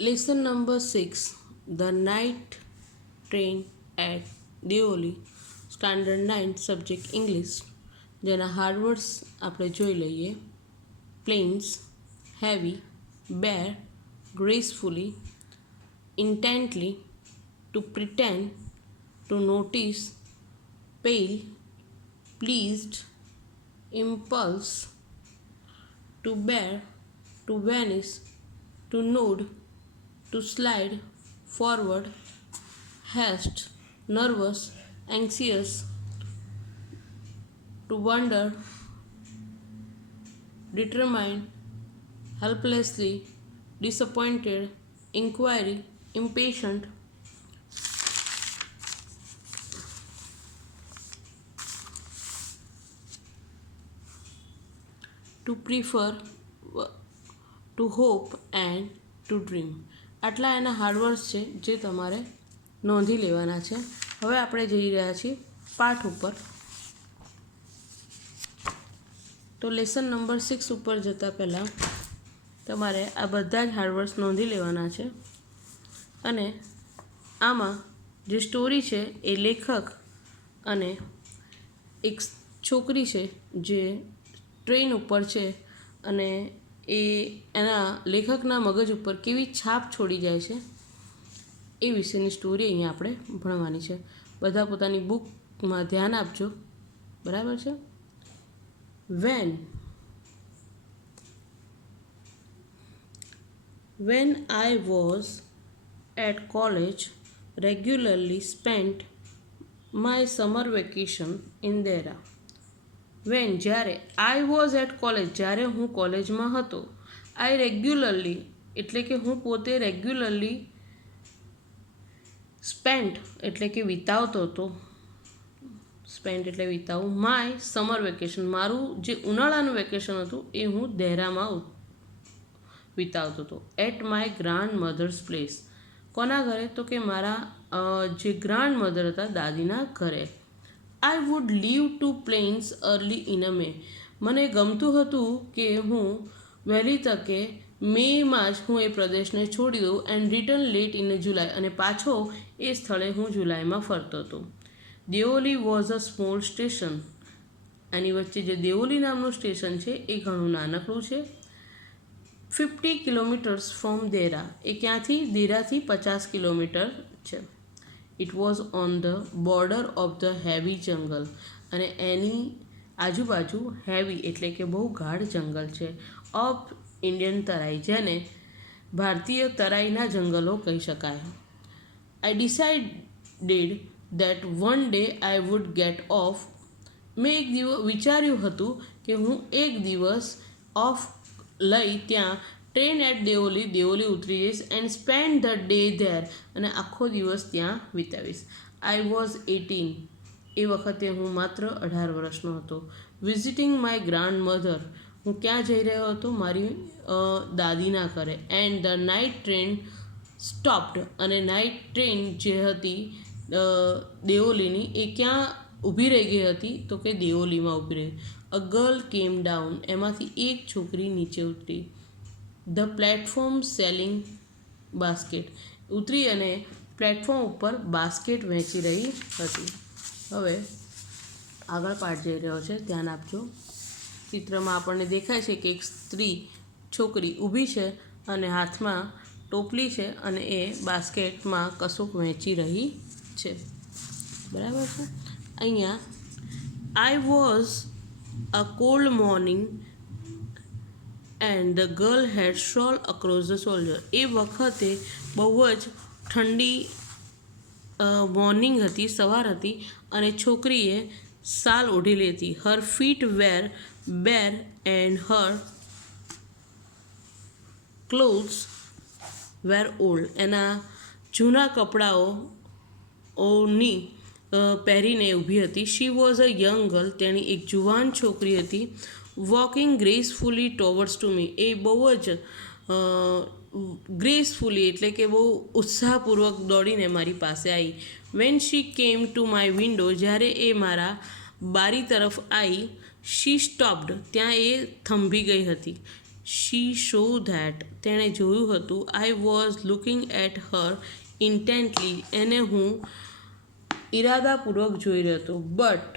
Lesson number 6, The Night Train at Deoli, Standard 9, Subject English. જેના hard words આપણે જોઈ લઈએ. Plains, heavy, bare, gracefully, intently, to pretend, to notice, pale, pleased, impulse, to bear, to vanish, to nod, to slide, forward, haste, nervous, anxious, to wonder, determined, helplessly, disappointed, inquiry, impatient. To prefer, to hope and to dream. આટલા એના હાર્ડવર્ડ્સ છે જે તમારે નોંધી લેવાના છે. હવે આપણે જઈ રહ્યા છીએ પાઠ ઉપર. તો લેસન નંબર 6 ઉપર જતાં પહેલાં તમારે આ બધા જ હાર્ડવર્ડ્સ નોંધી લેવાના છે. અને આમાં જે સ્ટોરી છે એ લેખક અને એક છોકરી છે જે ટ્રેન ઉપર છે અને એ એના લેખકના મગજ ઉપર કેવી છાપ છોડી જાય છે એ વિશેની સ્ટોરી અહીંયા આપણે ભણવાની છે. બધા પોતાની બુકમાં ધ્યાન આપજો, બરાબર છે. When I was at college, regularly spent my summer vacation in Dera. When જ્યારે I was at college, જ્યારે હું કોલેજમાં હતો. I regularly એટલે કે હું પોતે રેગ્યુલરલી, સ્પેન્ટ એટલે કે વિતાવતો હતો, સ્પેન્ટ એટલે વિતાવું, માય સમર વેકેશન મારું જે ઉનાળાનું વેકેશન હતું એ હું દેરામાં વિતાવતો હતો. At my grandmother's place, કોના ઘરે? તો કે મારા જે ગ્રાન્ડ મધર હતા દાદીના ઘરે. I would leave to plains early in a May, મને ગમતું હતું કે હું વહેલી તકે મેમાં જ હું એ પ્રદેશને છોડી દઉં. એન્ડ રિટર્ન લેટ ઇન જુલાઈ, અને પાછો એ સ્થળે હું જુલાઈમાં ફરતો હતો. Deoli was a small station, આની વચ્ચે જે દેઓલી નામનું સ્ટેશન છે એ ઘણું નાનકડું છે. 50 કિલોમીટર્સ ફ્રોમ દેરા, એ ક્યાંથી? દેરાથી 50 કિલોમીટર છે. It was on the border of the heavy જંગલ, અને એની આજુબાજુ હેવી એટલે કે બહુ ગાઢ જંગલ છે. ઓફ ઇન્ડિયન તરાઈ, જેને ભારતીય તરાઈના જંગલો કહી શકાય. I decided that one day I would get off, મેં એક દિવસ વિચાર્યું હતું કે હું એક દિવસ ઓફ લઈ ત્યાં ટ્રેન એટ દેઓલી ઉતરી જઈશ. And spend the day there, અને આખો દિવસ ત્યાં વિતાવીશ. આઈ વોઝ 18, એ વખતે હું માત્ર 18 વર્ષનો હતો. વિઝિટિંગ માય ગ્રાન્ડ મધર, હું ક્યાં જઈ રહ્યો હતો? મારી દાદીના ઘરે. And the night train stopped, અને નાઇટ ટ્રેન જે હતી દેઓલીની એ ક્યાં ઊભી રહી ગઈ હતી? તો કે દેઓલીમાં ઊભી રહી. અ ગર્લ કેમ ડાઉન, એમાંથી એક છોકરી નીચે ઉતરી. ધ પ્લેટફોર્મ સેલિંગ બાસ્કેટ, ઉતરી અને પ્લેટફોર્મ ઉપર બાસ્કેટ વહેંચી રહી હતી. હવે આગળ પાઠ જઈ રહ્યો છે, ધ્યાન આપજો. ચિત્રમાં આપણને દેખાય છે કે એક સ્ત્રી, છોકરી ઊભી છે અને હાથમાં ટોપલી છે અને એ બાસ્કેટમાં કશુંક વહેંચી રહી છે, બરાબર છે. અહીંયા I was a cold morning and the girl had shawl across the shoulder, એ વખતે બહુ જ ઠંડી મોર્નિંગ હતી, સવાર હતી, અને છોકરીએ શાલ ઓઢેલી હતી. Her feet were bare and her clothes were old, એના જૂના કપડાઓની પહેરીને ઊભી હતી. She was a young girl, તેણી એક જુવાન છોકરી હતી. Walking gracefully towards to me, એ બહુ જ ગ્રેસફુલી એટલે કે બહુ ઉત્સાહપૂર્વક દોડીને મારી પાસે આવી. When she came to my window, જ્યારે એ મારા બારી તરફ આવી. શી સ્ટોપ્ડ, ત્યાં એ થંભી ગઈ હતી. શી શો ધેટ, તેણે જોયું હતું. I was looking at her intently, એને હું ઈરાદાપૂર્વક જોઈ રહ્યો હતો. But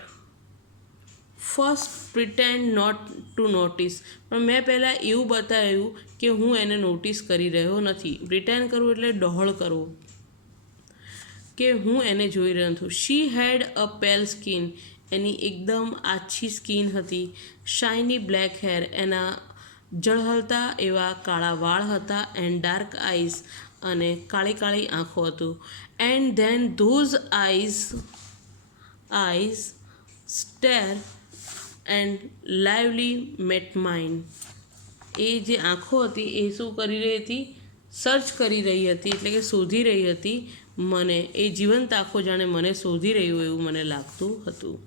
first pretend not to notice, પણ મેં પહેલાં એવું બતાવ્યું કે હું એને નોટિસ કરી રહ્યો નથી. પ્રિટેન્ડ કરવું એટલે ડહોળ કરવો, કે હું એને જોઈ રહ્યો છું. શી હેડ અ પેલ સ્કિન, એની એકદમ આછી સ્કિન હતી. શાઇની બ્લેક હેર, એના ઝળહળતા એવા કાળા વાળ હતા. એન્ડ ડાર્ક આઈઝ, અને કાળી કાળી આંખો હતું. And then those eyes stare and lively met mine, એ જે આંખો હતી એ શું કરી રહી હતી? સર્ચ કરી રહી હતી, એટલે કે શોધી રહી હતી મને. એ જીવંત આંખો જાણે મને શોધી રહ્યું એવું મને લાગતું હતું.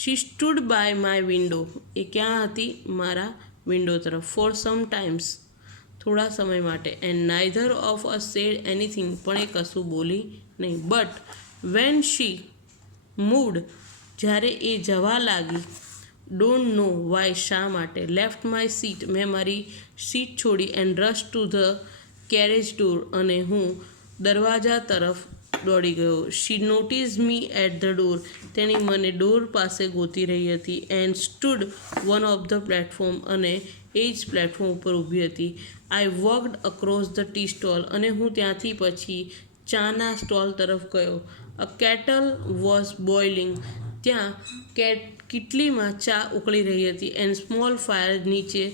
શી સ્ટૂડ બાય માય વિન્ડો, એ ક્યાં હતી? મારા વિન્ડો તરફ. ફોર સમ ટાઈમ્સ, થોડા સમય માટે. And neither of us said anything, પણ એ કશું બોલી નહીં. બટ વેન શી મૂડ, જ્યારે એ જવા લાગી, ડોન્ટ નો વાય, શા માટે, લેફ્ટ માય સીટ, મેં મારી સીટ છોડી. And rush to the carriage door, અને હું દરવાજા તરફ દોડી ગયો. She notice me at the door, તેણી મને ડોર પાસે ગોતી રહી હતી. And stood one of the platform, અને એ જ પ્લેટફોર્મ ઉપર ઊભી હતી. I walked across the tea stall, અને હું ત્યાંથી પછી ચાના સ્ટોલ તરફ ગયો. અ કેટલ વોઝ બોઇલિંગ, ત્યાં કીટલીમાં ચા ઉકળી રહી હતી. એન્ડ સ્મોલ ફાયર, નીચે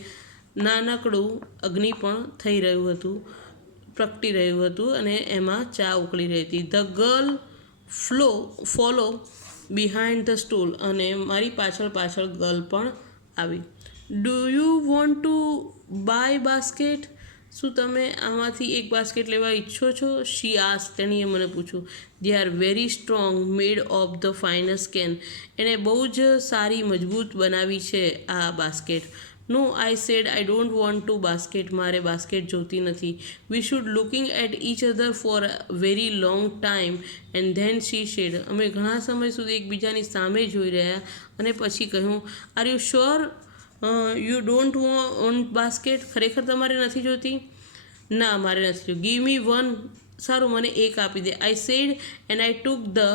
નાનકડું અગ્નિ પણ થઈ રહ્યું હતું, પ્રગટી રહ્યું હતું, અને એમાં ચા ઉકળી રહી હતી. The girl follow behind the stall, અને મારી પાછળ પાછળ ગર્લ પણ આવી. Do you want to buy basket, શું તમે આમાંથી એક બાસ્કેટ લેવા ઈચ્છો છો? શી આસ્ક, તેણીએ મને પૂછ્યું. They are very strong, made of the finest cane, એણે બહુ જ સારી મજબૂત બનાવી છે આ basket. No, I said, I don't want to basket, મારે બાસ્કેટ જોતી નથી. We should looking at each other for very long time. And then she said, અમે ઘણા સમય સુધી એકબીજાની સામે જોઈ રહ્યા, અને પછી કહ્યું, are you sure you don't want basket, ખરેખર તમારે નથી જોતી? ના, મારે નથી જોતી. ગીવ મી વન, સારું મને એક આપી દે. I said, and I took the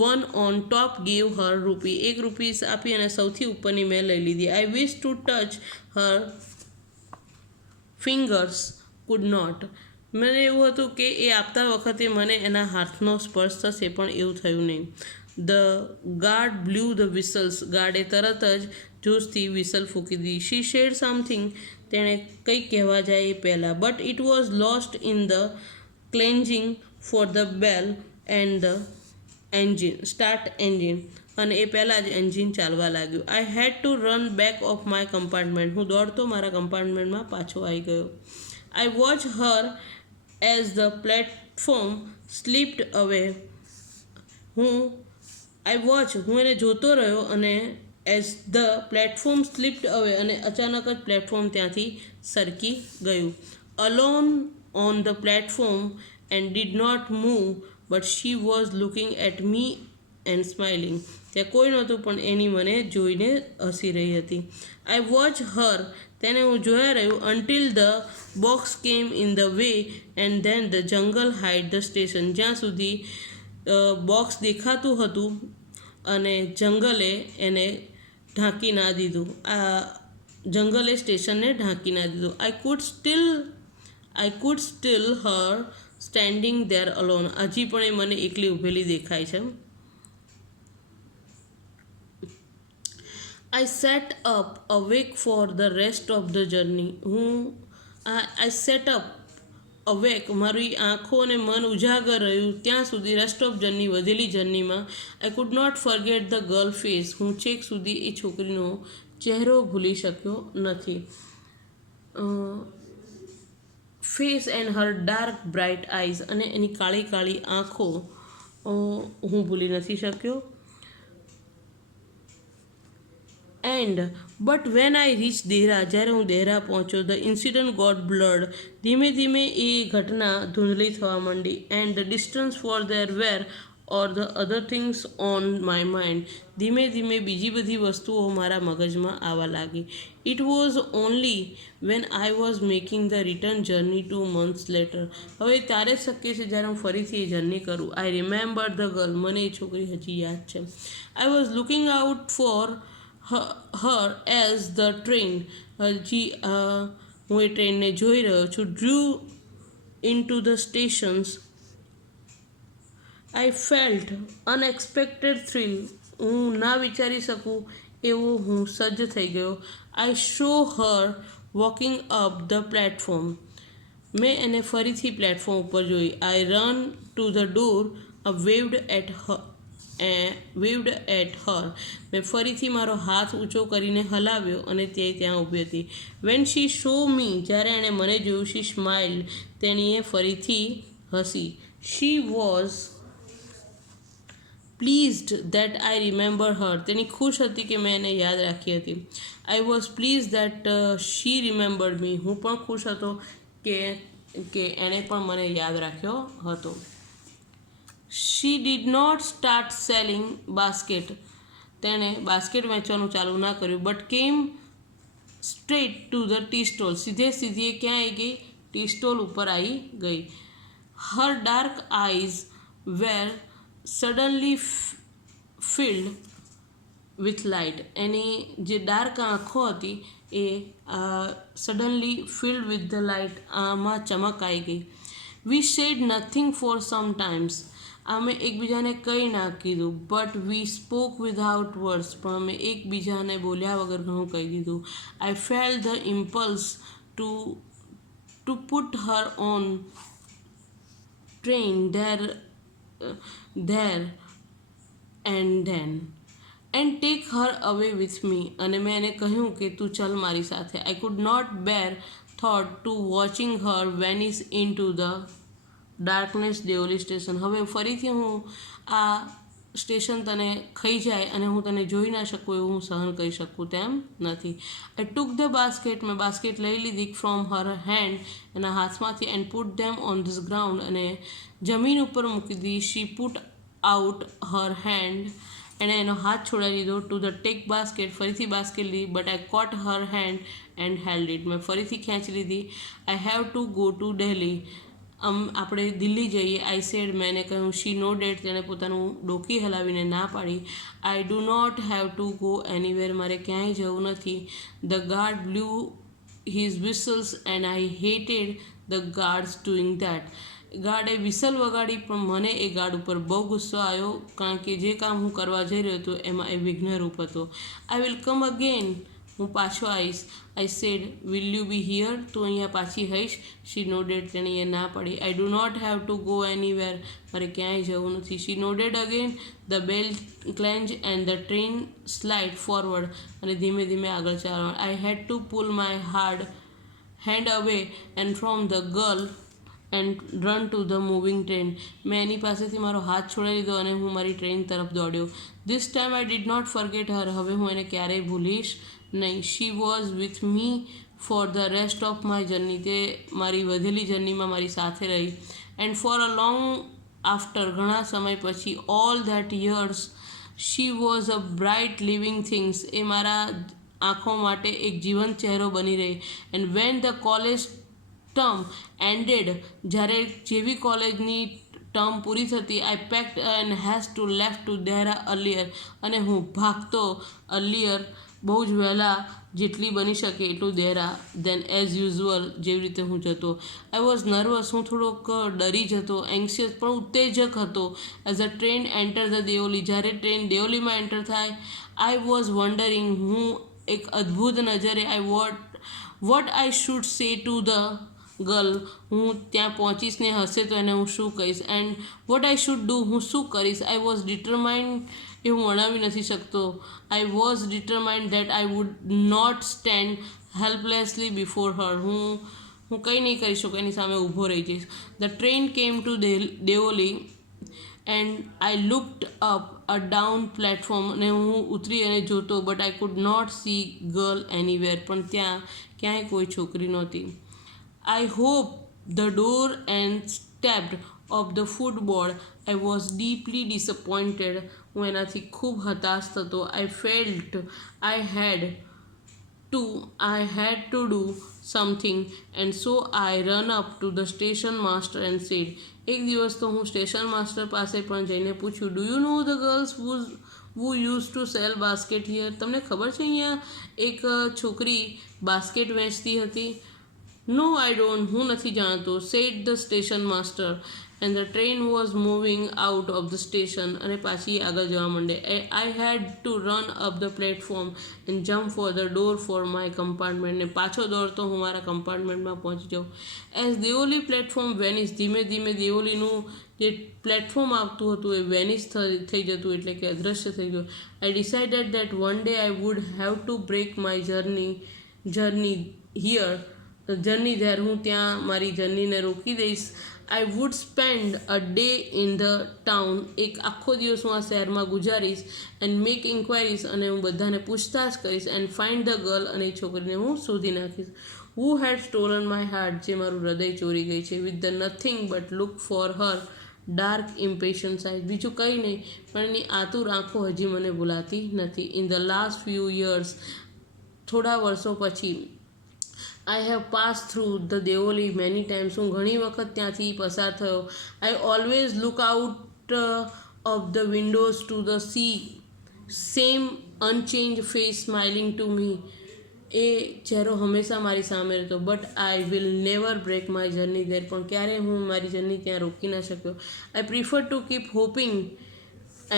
one on top, give her rupee, ₹1 આપી અને સૌથી ઉપરની મેં લઈ લીધી. I wish to touch her fingers, could not, મને એવું હતું કે એ આપતા વખતે મને એના હાથનો સ્પર્શ થશે, પણ એવું થયું નહીં. ધ ગાર્ડ બ્લુ ધ વિસલ્સ, ગાર્ડે તરત જ જોશથી વિસલ ફૂંકી દીધી. શી શેડ સમથિંગ, તેણે કંઈક કહેવા જાય એ પહેલાં. But it was lost in the clanging for the bell and the engine start engine, અને એ પહેલાં જ એન્જિન ચાલવા લાગ્યું. I had to run back of my compartment, હું દોડતો મારા કમ્પાર્ટમેન્ટમાં પાછો આવી ગયો. I watch her as the platform slipped away, હું એને જોતો રહ્યો, અને એઝ ધ પ્લેટફોર્મ સ્લીપ્ડ અવે, અને અચાનક જ પ્લેટફોર્મ ત્યાંથી સરકી ગયું. Alone on the platform and did not move, but she was looking at me and smiling, ત્યાં કોઈ નહોતું, પણ એની મને જોઈને હસી રહી હતી. આઈ વોચ હર, તેને હું જોયા રહ્યું. અન્ટિલ ધ બોક્સ કેમ in the way and then the jungle hide the station, જ્યાં સુધી બોક્સ દેખાતું હતું અને જંગલે એને ઢાંકી ના દીધું. જંગલે સ્ટેશનને ઢાંકી ના દીધું. I could still her standing there alone, હજી પણ એ મને એકલી ઊભેલી દેખાય છે. I sat up awake for the rest of the journey, I sat up awake, મારી આંખો અને મન ઉજાગર રહ્યું ત્યાં સુધી, રેસ્ટ ઓફ જર્ની, વધેલી જર્નીમાં. I could not forget the girl face, હું છેક સુધી એ છોકરીનો ચહેરો ભૂલી શક્યો નથી. Face and her dark bright eyes, અને એની કાળી કાળી આંખો હું ભૂલી નથી શક્યો. And but when I reach Dehra, જ્યારે હું દેહરા પહોંચ્યો, ધ ઇન્સિડન્ટ ગોટ બ્લડ, ધીમે ધીમે એ ઘટના ધૂંધળી થવા માંડી. And the distance four there were or the other things on my mind. ધીમે ધીમે બીજી બધી વસ્તુઓ મારા મગજમાં આવવા લાગી. It was only when I was making the return journey 2 months letter. હવે ત્યારે જ શક્ય છે જ્યારે હું ફરીથી એ જર્ની કરું. I remember the girl. મને એ છોકરી હજી યાદ છે. આઈ was looking out four her as the train. હજી હું એ ટ્રેનને જોઈ રહ્યો છું. drew into the stations. I felt unexpected thrill. હું ના વિચારી શકું એવો હું સજ્જ થઈ ગયો. I saw her walking up the platform. મેં એને ફરીથી પ્લેટફોર્મ ઉપર જોઈ. I ran to the door. waved at her. મેં ફરીથી મારો હાથ ઊંચો કરીને હલાવ્યો અને તે ત્યાં ઊભી હતી. When she saw me. જ્યારે એણે મને જોયું. She smiled. તેણીએ ફરીથી હસી. She was pleased that I remember her. તેની ખુશ હતી કે મેં એને યાદ રાખી હતી. I was please that she remembered me. હું પણ ખુશ હતો કે એણે પણ મને યાદ રાખ્યો હતો. She did not start selling basket. તેણે બાસ્કેટ વેચવાનું ચાલુ ના કર્યું. But came straight to the tea stall. સીધી ક્યાં આવી ગઈ? ટી સ્ટોલ ઉપર આવી ગઈ. Her dark eyes were suddenly filled with light. એની જે ડાર્ક આંખો હતી એ suddenly filled with the light. આમાં ચમક આવી ગઈ. We said nothing for some times. અમે એકબીજાને કંઈ ના કીધું. But we spoke without words. પણ અમે એકબીજાને બોલ્યા વગર ઘણું કહી દીધું. I felt the impulse to put her on train there and then and take her away with me. અને મેં એને કહ્યું કે તું ચલ મારી સાથે. I could not bear thought to watching her vanish into the darkness. Deoli station. હવે ફરીથી હું આ સ્ટેશન તને ખાઈ જાય અને હું તને જોઈ ના શકું એવું હું સહન કરી શકું તેમ નથી. I took the basket. મેં બાસ્કેટ લઈ લીધી ફ્રોમ હર હેન્ડ. એના હાથમાંથી. And put them on this ground. અને જમીન ઉપર મૂકી દીધી. She put out her hand. એણે એનો હાથ છોડાવી દીધો. To the take basket. ફરીથી બાસ્કેટ લીધી. But I caught her hand and held it. મેં ફરીથી ખેંચી લીધી. I have to go to Delhi. આપણે દિલ્હી જઈએ. I said. મેં એને કહ્યું. She nodded. તેણે પોતાનું ડોકી હલાવીને ના પાડી. I do not have to go anywhere. મારે ક્યાંય જવું નથી. The guard blew his whistles and I hated the guards doing that. ગાર્ડે વિસલ વગાડી પણ મને એ ગાર્ડ ઉપર બહુ ગુસ્સો આવ્યો કારણ કે જે કામ હું કરવા જઈ રહ્યો હતો એમાં એ વિઘ્નરૂપ હતો. I will come again. હું પાછો આવીશ. I said. Will you be here. તું અહીંયા પાછી હઈશ. She nodded. તેણીએ ના પાડી. I do not have to go anywhere. મારે ક્યાંય જવું નથી. She nodded again. The bell clang and the train slide forward. અને ધીમે ધીમે આગળ ચાલવા. I had to pull my hand away and from the girl and run to the moving train. મેં એની પાસેથી મારો હાથ છોડાવી લીધો અને હું મારી ટ્રેન તરફ દોડ્યો. This time I did not forget her. હવે હું એને ક્યારેય ભૂલીશ નહીં. She was with me for the rest of my journey. તે મારી વધેલી જર્નીમાં મારી સાથે રહી. And for a long after. ઘણા સમય પછી. All that years she was a bright living things. એ મારા આંખો માટે એક જીવંત ચહેરો બની રહી. And when the college term ended. જ્યારે જેવી કોલેજની ટર્મ પૂરી થતી. I packed and has to left to Dehra earlier. અને હું ભાગતો અર્લિયર બહુ જ વહેલા જેટલી બની શકે એટલું દેહરા દેન એઝ યુઝ્યુઅલ જેવી રીતે હું જતો. I was nervous. હું થોડોક ડરી જતો. એન્ક્સિયસ પણ ઉત્તેજક હતો. As a train enter the Deoli. જ્યારે ટ્રેન દેવલીમાં એન્ટર થાય. I was wondering. હું એક અદ્ભુત નજરે. વોટ આઈ શુડ સે ટુ ધ ગર્લ. હું ત્યાં પહોંચીશ ને હશે તો એને હું શું કહીશ. And what I should do. હું શું કરીશ. આઈ વોઝ ડિટરમાઇન્ડ. એ હું વર્ણવી નથી શકતો. I was determined that I would not stand helplessly before her. હું કંઈ નહીં કરી શકું. એની સામે ઊભો રહી જઈશ. The train came to Deoli and I looked up a down platform. અને હું ઉતરી અને જોતો. But I could not see girl anywhere. પણ ત્યાં ક્યાંય કોઈ છોકરી નહોતી. I hope the door and stepped of the football. I was deeply disappointed. હું એનાથી ખૂબ હતાશ થતો. I felt I had to do something, and so I ran up to the station master and said, એક દિવસ તો હું station master પાસે પણ જઈને પૂછ્યું, do you know the girls who used to sell basket here? તમને ખબર છે અહીંયા એક છોકરી બાસ્કેટ વેચતી હતી? નો આઈ ડોન્ટ, હું નથી જાણતો, said the station master, and the train was moving out of the station. અને પાછી આગળ જવા માંડે. I had to run up the platform and jump for the door for my compartment. ને પાછો દોડતો હું મારા કમ્પાર્ટમેન્ટમાં પહોંચી જાઉં. એઝ દેઓલી પ્લેટફોર્મ વેનિશ, ધીમે ધીમે દેઓલીનું જે પ્લેટફોર્મ આવતું હતું એ વેનિશ થઈ જતું, એટલે કે અદૃશ્ય થઈ ગયું. I decided that one day I would have to break my journey here, journey there, હું ત્યાં મારી જર્નીને રોકી દઈશ. I would spend a day in the town, એક આખો દિવસ હું આ શહેરમાં ગુજારીશ. એન્ડ મેક ઇન્ક્વાયરીઝ, અને હું બધાને પૂછતાછ કરીશ. એન્ડ ફાઇન્ડ ધ ગર્લ, અને એ છોકરીને હું શોધી નાખીશ. Who had stolen my heart, જે મારું હૃદય ચોરી ગઈ છે. With the nothing but look for her dark impatience eyes, બીજું કંઈ નહીં પણ એની આતુર આંખો હજી મને ભૂલાતી નથી. In the last few years, થોડા વર્ષો પછી, I have pass through the Deoli many times, હું ઘણી વખત ત્યાંથી પસાર થયો. I always look out of the windows to the see same unchanged face smiling to me, એ ચહેરો હંમેશા મારી સામે રહેતો. But I will never break my journey there, પણ ક્યારેય હું મારી જર્ની ત્યાં રોકી ના શક્યો. I prefer to keep hoping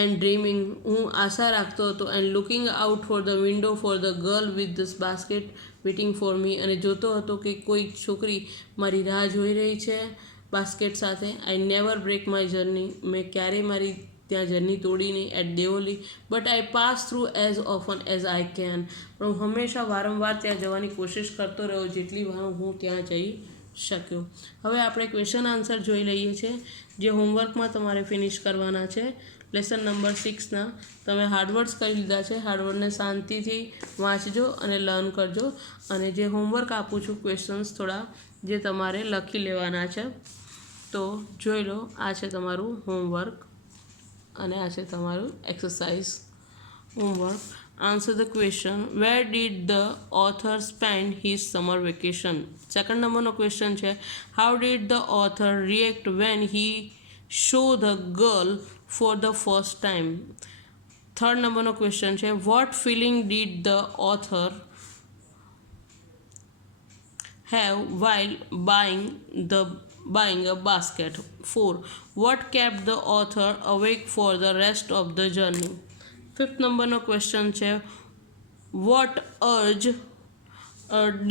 and dreaming, હું આશા રાખતો હતો. And looking out for the window for the girl with this basket waiting for me, અને જોતો હતો કે કોઈ છોકરી મારી રાહ જોઈ રહી છે બાસ્કેટ સાથે. I never break my journey, મેં ક્યારેય મારી ત્યાં જર્ની તોડી નહીં at Deoli. But I pass through as often as I can, પણ હું હંમેશા વારંવાર ત્યાં જવાની કોશિશ કરતો રહ્યો જેટલી વાર હું ત્યાં જઈ શક્યો. હવે આપણે ક્વેશ્ચન આન્સર જોઈ લઈએ છીએ, જે હોમવર્કમાં તમારે ફિનિશ કરવાના છે. લેસન નંબર 6ના તમે હાર્ડવર્ડ્સ કરી લીધા છે. હાર્ડવર્ડને શાંતિથી વાંચજો અને લર્ન કરજો. અને જે હોમવર્ક આપું છું, ક્વેશ્ચન્સ થોડા જે તમારે લખી લેવાના છે, તો જોઈ લો. આ છે તમારું હોમવર્ક અને આ છે તમારું exercise homework. Answer the question, where did the author spend his summer vacation? Second નંબરનો ક્વેશ્ચન છે, how did the author react when he saw the girl for the first time? Third નંબરનો question છે, what feeling did the author have while buying a basket? 4. What kept the author awake for the rest of the journey? Fifth નંબરનો question છે, what urge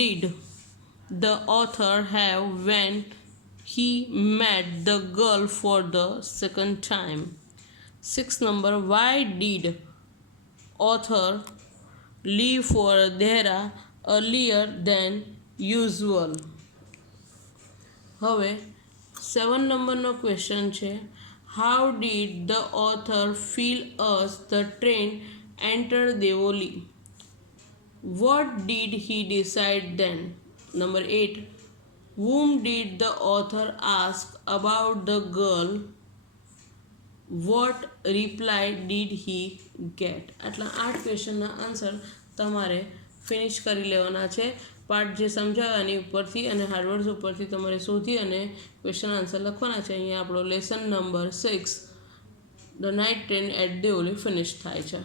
did the author have when he met the girl for the second time? Sixth number, why did author leave for Dehra earlier than usual? હવે 7 નંબરનો question છે, how did the author feel as the train entered Deoli? What did he decide then? Number 8, whom did the author ask about the girl? What reply did he get? આટલા 8 ક્વેશ્ચનના answer તમારે finish કરી લેવાના છે. Part જે સમજાવ્યા એની ઉપરથી અને હાર્ડવર્ડ્સ ઉપરથી તમારે શોધી અને ક્વેશ્ચન આન્સર લખવાના છે. અહીંયા આપણો lesson number 6 the night train at Deoli finish થાય છે.